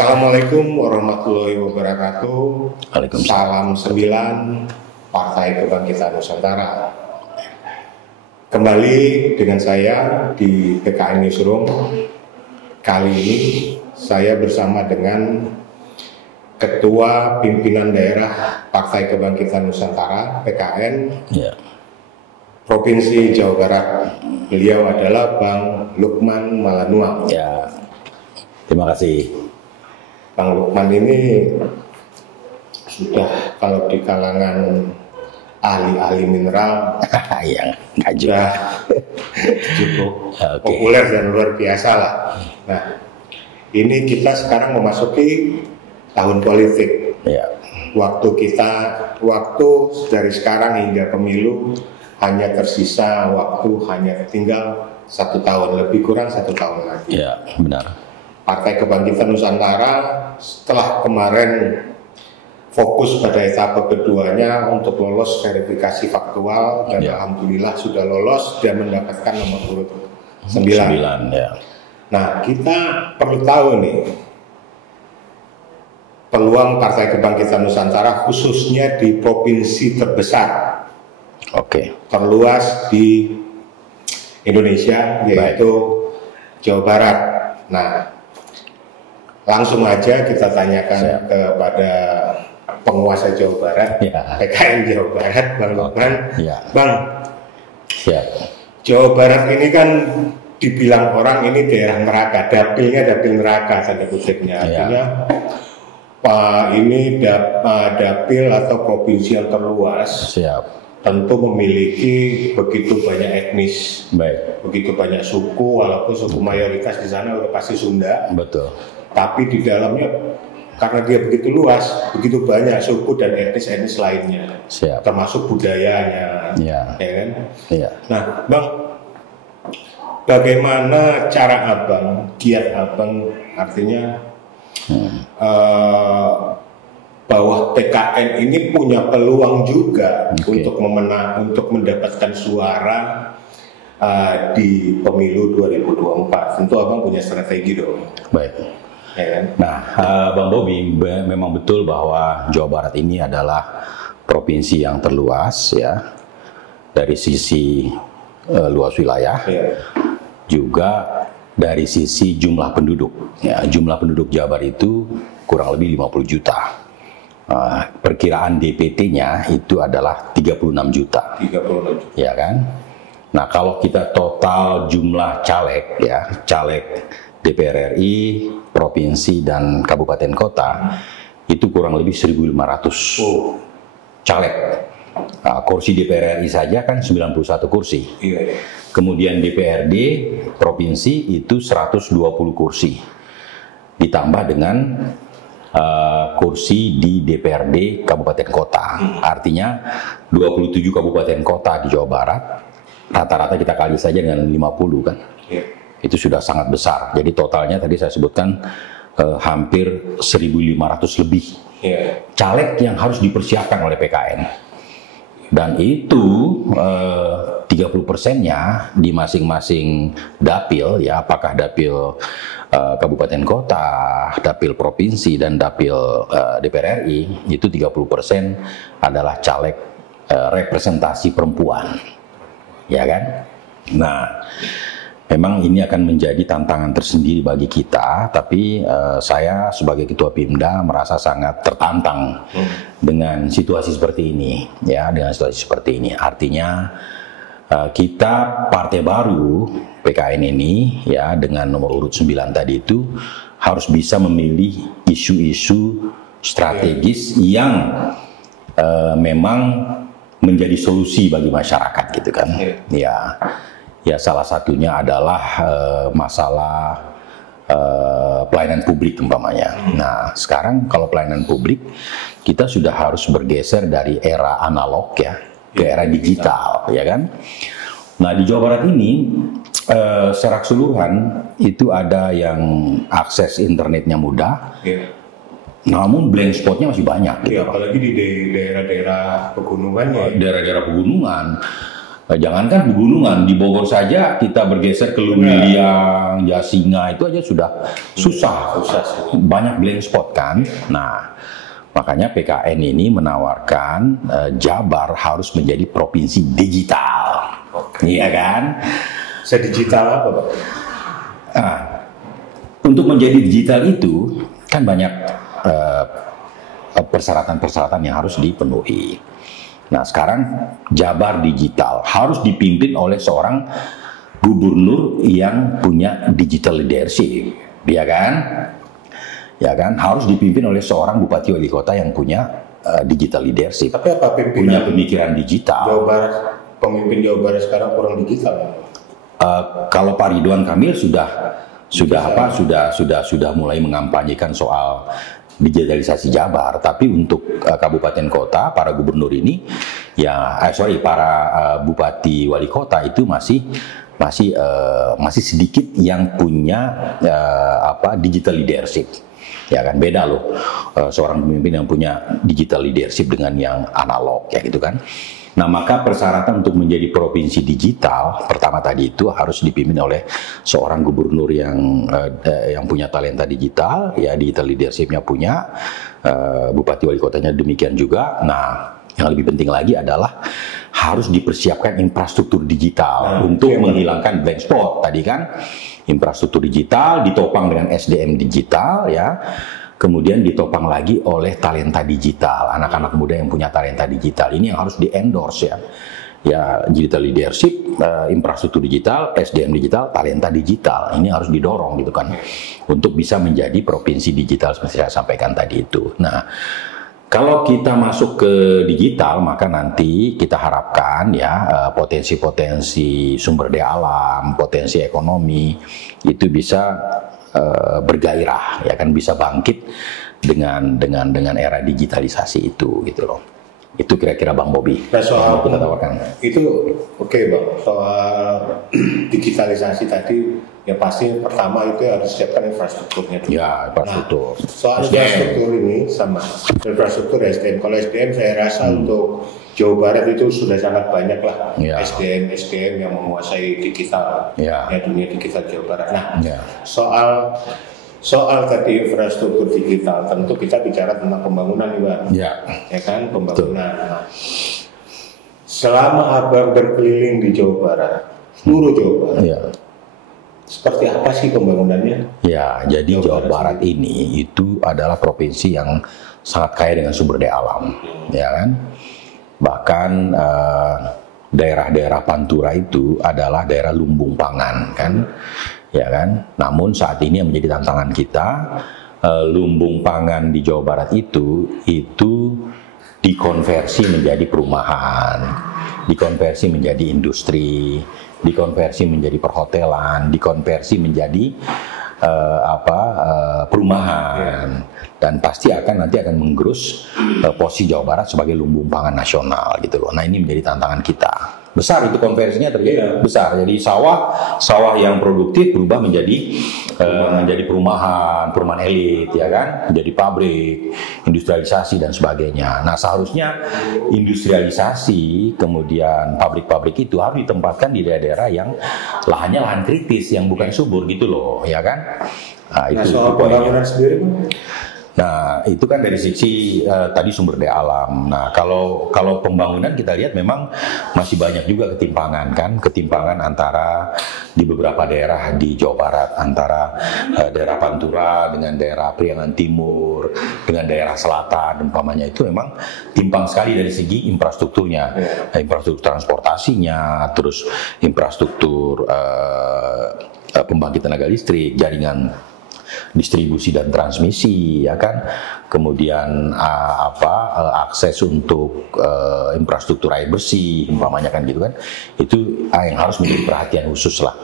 Assalamualaikum warahmatullahi wabarakatuh. Waalaikumsalam. Salam 9 Partai Kebangkitan Nusantara. Kembali dengan saya di PKN Newsroom. Kali ini saya bersama dengan Ketua Pimpinan Daerah Partai Kebangkitan Nusantara (PKN) Provinsi Jawa Barat. Beliau adalah Bang Lukman Malanuang. Ya, terima kasih. Bang Lukman ini sudah kalau di kalangan ahli-ahli mineral yang sudah cukup populer dan luar biasa lah. Nah, ini kita sekarang memasuki tahun politik. Ya. Waktu dari sekarang hingga pemilu hanya tersisa hanya tinggal 1 tahun, lebih kurang 1 tahun lagi. Ya, benar. Partai Kebangkitan Nusantara setelah kemarin fokus pada etapa keduanya untuk lolos verifikasi faktual dan alhamdulillah sudah lolos dan mendapatkan nomor urut 9. Ya. Nah, kita perlu tahu nih peluang Partai Kebangkitan Nusantara khususnya di provinsi terbesar, terluas di Indonesia, yaitu Jawa Barat. Nah, langsung aja kita tanyakan kepada penguasa Jawa Barat, PKN Jawa Barat, Bang Lukman. Bang, Jawa Barat ini kan dibilang orang ini daerah neraka, dapilnya dapil neraka, tanda kutipnya. Artinya ini dapil atau provinsi yang terluas. Tentu memiliki begitu banyak etnis, begitu banyak suku, walaupun suku mayoritas di sana udah pasti Sunda. Betul. Tapi di dalamnya karena dia begitu luas, begitu banyak suku dan etnis-etnis lainnya, termasuk budayanya, ya kan? Nah, Bang, bagaimana cara Abang, giat Abang, artinya bahwa PKN ini punya peluang juga untuk untuk mendapatkan suara di pemilu 2024. Tentu Abang punya strategi dong. Baik. Nah, Bang Bobi, memang betul bahwa Jawa Barat ini adalah provinsi yang terluas ya dari sisi luas wilayah, juga dari sisi jumlah penduduk. Ya, jumlah penduduk Jawa Barat itu kurang lebih 50 juta. Perkiraan DPT-nya itu adalah 36 juta. 36 juta. Ya kan? Nah, kalau kita total jumlah caleg ya, caleg DPR RI, provinsi dan kabupaten kota itu kurang lebih 1.500 caleg. Kursi DPR RI saja kan 91 kursi. Kemudian DPRD provinsi itu 120 kursi. Ditambah dengan kursi di DPRD kabupaten kota. Artinya 27 kabupaten kota di Jawa Barat. Rata-rata kita kali saja dengan 50 kan. Itu sudah sangat besar. Jadi totalnya tadi saya sebutkan hampir 1.500 lebih caleg yang harus dipersiapkan oleh PKN. Dan itu 30%-nya di masing-masing dapil ya, apakah dapil kabupaten kota, dapil provinsi dan dapil DPR RI, itu 30% adalah caleg representasi perempuan. Ya kan? Nah, memang ini akan menjadi tantangan tersendiri bagi kita, tapi saya sebagai Ketua Pimda merasa sangat tertantang dengan situasi seperti ini, ya, dengan situasi seperti ini. Artinya kita partai baru PKN ini, ya, dengan nomor urut 9 tadi itu harus bisa memilih isu-isu strategis yang memang menjadi solusi bagi masyarakat, gitu kan? Ya, salah satunya adalah masalah pelayanan publik umpamanya. Nah, sekarang kalau pelayanan publik kita sudah harus bergeser dari era analog ya ke era digital, ya kan? Nah, di Jawa Barat ini secara keseluruhan itu ada yang akses internetnya mudah. Namun blind spotnya masih banyak gitu. Apalagi di daerah-daerah pegunungan ya. Daerah-daerah pegunungan Jangankan pegunungan, di Bogor saja kita bergeser ke Lumiliang, Jasinga itu aja sudah susah. Banyak blank spot kan. Nah, makanya PKN ini menawarkan Jabar harus menjadi provinsi digital. Iya kan? Sedigital apa, Pak? Nah, untuk menjadi digital itu kan banyak persyaratan-persyaratan yang harus dipenuhi. Nah, sekarang Jabar digital harus dipimpin oleh seorang gubernur yang punya digital leadership, ya kan? Ya kan, harus dipimpin oleh seorang bupati wali kota yang punya digital leadership. Tapi apa punya pemikiran digital. Jawa Barat, pemimpin Jawa Barat sekarang kurang digital. Kalau Pak Ridwan Kamil sudah mulai mengampanyekan soal digitalisasi Jabar, tapi untuk kabupaten kota, para gubernur ini, para bupati wali kota itu masih sedikit yang punya digital leadership. Ya kan, beda loh seorang pemimpin yang punya digital leadership dengan yang analog, ya gitu kan. Nah, maka persyaratan untuk menjadi provinsi digital pertama tadi itu harus dipimpin oleh seorang gubernur yang punya talenta digital, ya digital leadership-nya punya, bupati wali kotanya demikian juga. Nah, yang lebih penting lagi adalah harus dipersiapkan infrastruktur digital untuk menghilangkan blank spot tadi kan. Infrastruktur digital ditopang dengan SDM digital, ya. Kemudian ditopang lagi oleh talenta digital, anak-anak muda yang punya talenta digital. Ini yang harus di-endorse ya. Ya, digital leadership, infrastruktur digital, SDM digital, talenta digital. Ini harus didorong gitu kan. Untuk bisa menjadi provinsi digital seperti saya sampaikan tadi itu. Nah, kalau kita masuk ke digital, maka nanti kita harapkan ya potensi-potensi sumber daya alam, potensi ekonomi itu bisa bergairah, ya kan, bisa bangkit dengan era digitalisasi itu gitu loh. Itu kira-kira Bang Bobi. Nah, soal kita tawarkan. Itu oke, Bang. Soal digitalisasi tadi ya pasti pertama itu harus siapkan infrastrukturnya dulu. Ya, infrastruktur. Nah, soal infrastruktur ini sama infrastruktur SDM. Kalau SDM saya rasa untuk Jawa Barat itu sudah sangat banyak lah SDM yang menguasai digital, ya dunia digital Jawa Barat. Nah, soal tadi infrastruktur digital, tentu kita bicara tentang pembangunan nih, Bang. Ya kan, pembangunan. Nah, selama Abang berkeliling di Jawa Barat, seluruh Jawa Barat, seperti apa sih pembangunannya? Ya, jadi Jawa Barat ini itu adalah provinsi yang sangat kaya dengan sumber daya alam, ya kan? Bahkan daerah-daerah Pantura itu adalah daerah lumbung pangan, kan? Ya kan? Namun saat ini yang menjadi tantangan kita, lumbung pangan di Jawa Barat itu dikonversi menjadi perumahan, dikonversi menjadi industri, dikonversi menjadi perhotelan, dikonversi menjadi perumahan, dan pasti nanti akan menggerus posisi Jawa Barat sebagai lumbung pangan nasional gitu loh. Nah, ini menjadi tantangan kita. Besar itu konversinya terjadi, besar. Jadi sawah yang produktif berubah menjadi perumahan elit, ya kan, menjadi pabrik, industrialisasi dan sebagainya. Nah, seharusnya industrialisasi kemudian pabrik-pabrik itu harus ditempatkan di daerah-daerah yang lahannya lahan kritis, yang bukan subur gitu loh, ya kan. Nah, itu soal pembangunan sendiri, nah, itu kan dari sisi tadi sumber daya alam. Nah, kalau pembangunan kita lihat memang masih banyak juga ketimpangan antara di beberapa daerah di Jawa Barat, antara daerah Pantura dengan daerah Priangan Timur, dengan daerah selatan, umpamanya itu memang timpang sekali dari segi infrastrukturnya, infrastruktur transportasinya, terus infrastruktur pembangkit tenaga listrik, jaringan distribusi dan transmisi, ya kan, kemudian akses untuk infrastruktur air bersih, umpamanya kan gitu kan, itu yang harus menjadi perhatian khusus lah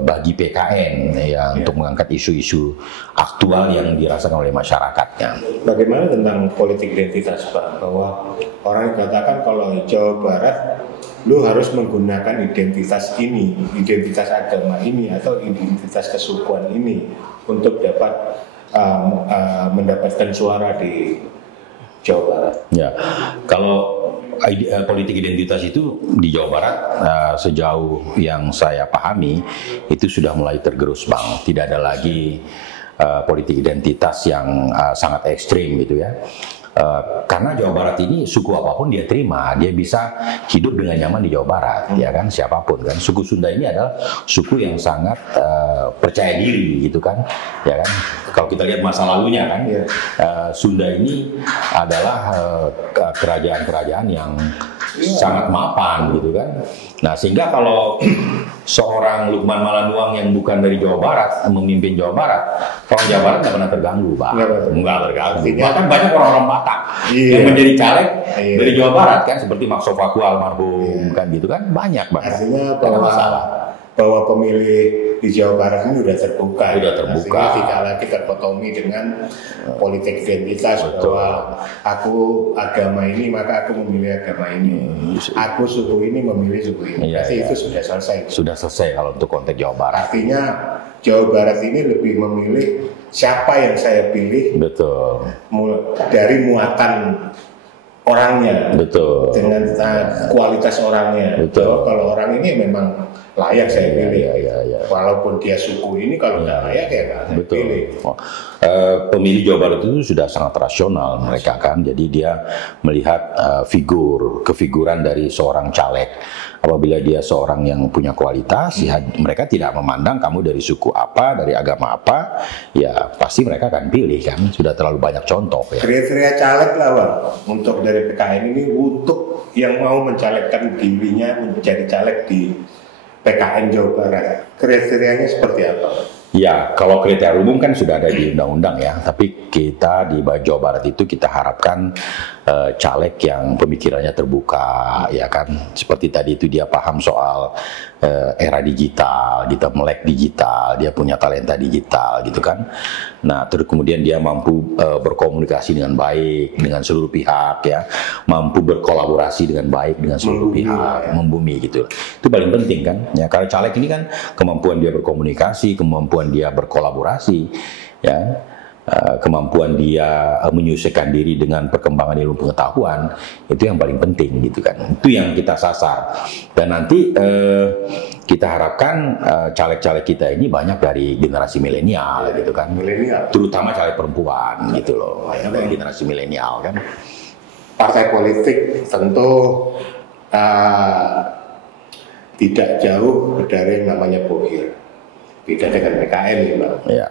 bagi PKN ya, untuk mengangkat isu-isu aktual yang dirasakan oleh masyarakatnya. Bagaimana tentang politik identitas, Pak? Bahwa orang katakan kalau Jawa Barat lu harus menggunakan identitas ini, identitas agama ini, atau identitas kesukuan ini untuk dapat mendapatkan suara di Jawa Barat. Ya, kalau politik identitas itu di Jawa Barat sejauh yang saya pahami itu sudah mulai tergerus, Bang. Tidak ada lagi politik identitas yang sangat ekstrim gitu ya. Karena Jawa Barat ini suku apapun dia terima, dia bisa hidup dengan nyaman di Jawa Barat, ya kan, siapapun kan. Suku Sunda ini adalah suku yang sangat percaya diri gitu kan, ya kan. Kalau kita lihat masa lalunya kan, Sunda ini adalah kerajaan-kerajaan yang sangat mapan gitu kan. Nah sehingga kalau seorang Lukman Malanuang yang bukan dari Jawa Barat memimpin Jawa Barat, orang Jawa Barat nggak pernah terganggu, Pak. Nggak terganggu. Bahkan banyak orang-orang Batak yang menjadi caleg dari Jawa Barat kan, seperti Mak Sofaku almarhum kan gitu kan, banyak banget. Artinya bahwa pemilih di Jawa Barat ini sudah terbuka. Sudah terbuka. Artinya tidak lagi terkotomi dengan politik identitas. Betul. Bahwa aku agama ini maka aku memilih agama ini. Aku suku ini memilih suku ini. Berarti itu sudah selesai. Sudah selesai kalau untuk konteks Jawa Barat. Artinya Jawa Barat ini lebih memilih siapa yang saya pilih. Betul. Dari muatan orangnya. Betul. Dengan kualitas orangnya. Betul. Kalau orang ini memang layak saya pilih, walaupun dia suku ini kalau nggak layak ya nggak saya pilih. Pemilih Jawa Barat itu sudah sangat rasional mereka kan, jadi dia melihat kefiguran dari seorang caleg. Apabila dia seorang yang punya kualitas, ya mereka tidak memandang kamu dari suku apa, dari agama apa, ya pasti mereka akan pilih kan. Sudah terlalu banyak contoh. Ya. Kriteria caleg lah Bang, untuk dari PKN ini untuk yang mau mencalekkan dirinya menjadi caleg di PKN Jawa Barat, kriterianya seperti apa? Ya, kalau kriteria umum kan sudah ada di undang-undang ya, tapi kita di Jawa Barat itu kita harapkan caleg yang pemikirannya terbuka, ya kan. Seperti tadi itu dia paham soal era digital, kita melek digital, dia punya talenta digital gitu kan. Nah, terus kemudian dia mampu berkomunikasi dengan baik dengan seluruh pihak ya, mampu berkolaborasi dengan baik dengan seluruh pihak, membumi gitu. Itu paling penting kan. Ya, kalau caleg ini kan kemampuan dia berkomunikasi, kemampuan dia berkolaborasi, ya, kemampuan dia menyusulkan diri dengan perkembangan ilmu pengetahuan, itu yang paling penting gitu kan. Itu yang kita sasar. Dan nanti kita harapkan caleg-caleg kita ini banyak dari generasi milenial gitu kan, terutama caleg perempuan gitu loh, dari generasi milenial kan. Partai politik tentu tidak jauh dari yang namanya bohir. Beda dengan PKN ya Bang. Ya.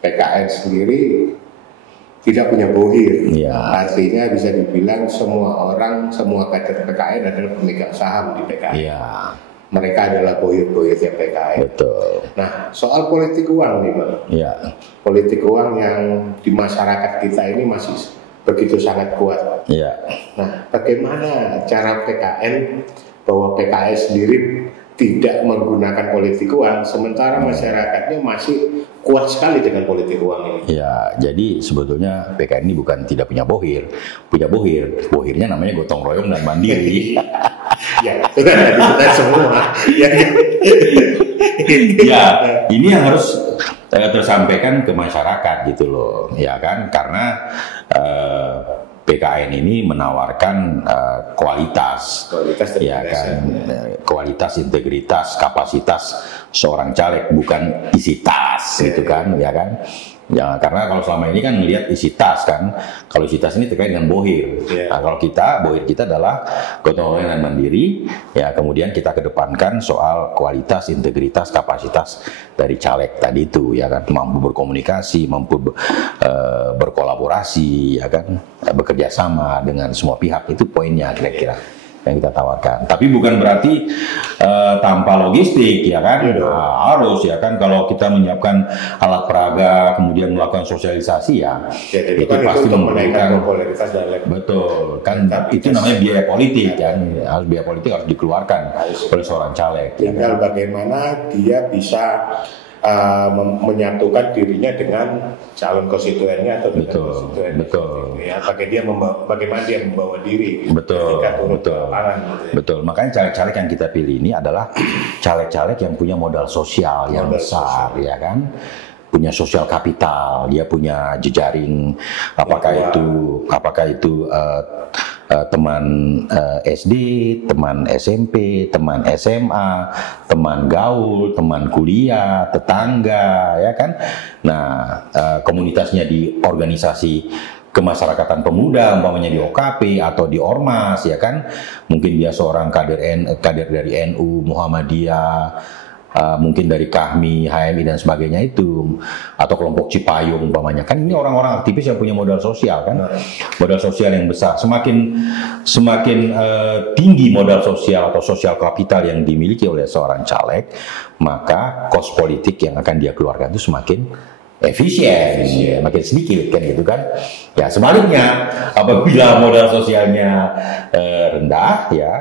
PKN sendiri tidak punya bohir. Ya. Artinya bisa dibilang semua orang, semua kader PKN adalah pemegang saham di PKN. Ya. Mereka adalah bohir-bohirnya PKN. Betul. Nah, soal politik uang nih Bang. Ya. Politik uang yang di masyarakat kita ini masih begitu sangat kuat. Ya. Nah, bagaimana cara PKN bahwa PKS sendiri tidak menggunakan politik uang, sementara masyarakatnya masih kuat sekali dengan politik uang ini. Ya, jadi sebetulnya PKN ini bukan tidak punya bohir, punya bohir. Bohirnya namanya gotong royong dan mandiri. Ya, itu kan kita semua. Ya, ini yang harus tersampaikan ke masyarakat gitu loh, ya kan? Karena PKN ini menawarkan kualitas ya kan, kualitas, integritas, kapasitas seorang caleg, bukan isi tas gitu kan, ya kan. Ya, karena kalau selama ini kan melihat isi tas kan, kalau isi tas ini terkait dengan bohir. Nah, kalau bohir kita adalah gotong royong dan mandiri, ya kemudian kita kedepankan soal kualitas, integritas, kapasitas dari caleg tadi itu, ya kan, mampu berkomunikasi, mampu berkolaborasi, ya kan, bekerja sama dengan semua pihak, itu poinnya kira-kira yang kita tawarkan. Tapi bukan berarti tanpa logistik, ya kan. Harus, ya kan, kalau kita menyiapkan alat peraga kemudian melakukan sosialisasi, ya itu kan pasti menaikkan popularitas dan betul kan, itu namanya biaya politik kan, harus biaya politik harus dikeluarkan oleh seorang caleg. Tinggal bagaimana dia bisa menyatukan dirinya dengan calon konstituennya atau dengan konstituen. Betul. Ya, bagaimana dia membawa diri. Betul. Gitu ya. Betul. Makanya caleg-caleg yang kita pilih ini adalah caleg-caleg yang punya modal sosial yang besar, ya kan. Punya sosial kapital, dia punya jejaring, apakah itu teman SD, teman SMP, teman SMA, teman gaul, teman kuliah, tetangga, ya kan. Nah, komunitasnya di organisasi kemasyarakatan pemuda, umpamanya di OKP atau di Ormas, ya kan. Mungkin dia seorang kader dari NU, Muhammadiyah, mungkin dari KAHMI, HMI dan sebagainya itu, atau kelompok Cipayung umpamanya. Kan ini orang-orang aktivis yang punya modal sosial kan, modal sosial yang besar. Semakin tinggi modal sosial atau sosial kapital yang dimiliki oleh seorang caleg, maka kos politik yang akan dia keluarkan itu semakin efisien, makin sedikit kan gitu kan. Ya sebaliknya, apabila modal sosialnya rendah, ya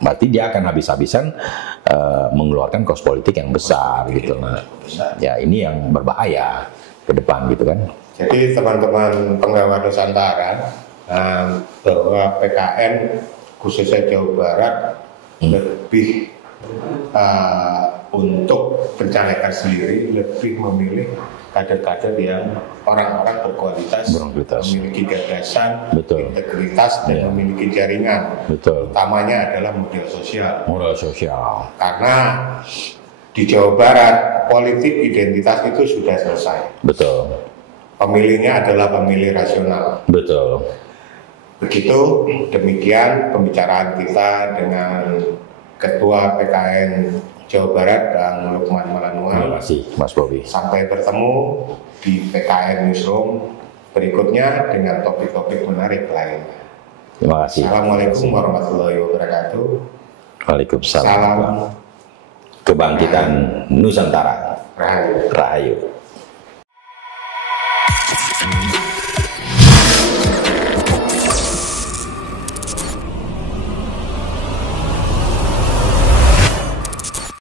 berarti dia akan habis-habisan mengeluarkan kos politik yang besar gitu. Nah, ya ini yang berbahaya ke depan gitu kan. Jadi teman-teman penggawa Nusantara, bahwa PKN khususnya Jawa Barat lebih untuk pencalekan sendiri lebih memilih kader-kader yang orang-orang berkualitas, memiliki gagasan, integritas, dan memiliki jaringan. Utamanya adalah modal sosial. Karena di Jawa Barat politik identitas itu sudah selesai. Pemilihnya adalah pemilih rasional. Begitu demikian pembicaraan kita dengan Ketua PKN Jawa Barat dan Lukman Malanuan. Terima kasih Mas Bobi. Sampai bertemu di PKN Newsroom berikutnya dengan topik-topik menarik lainnya. Terima kasih. Assalamualaikum warahmatullahi wabarakatuh. Waalaikumsalam. Salam kebangkitan Nusantara. Rahayu. Rahayu.